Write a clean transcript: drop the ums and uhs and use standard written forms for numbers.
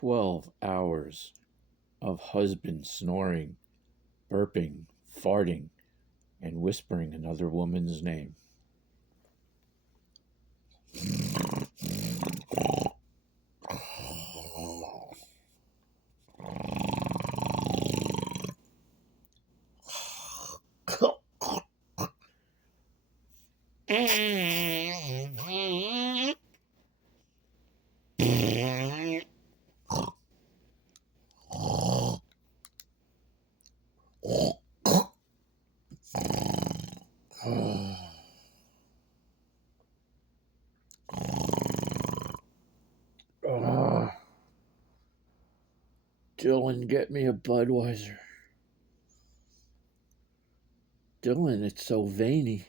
12 hours of husband snoring, burping, farting, and whispering another woman's name. Dylan, get me a Budweiser. Dylan, it's so veiny.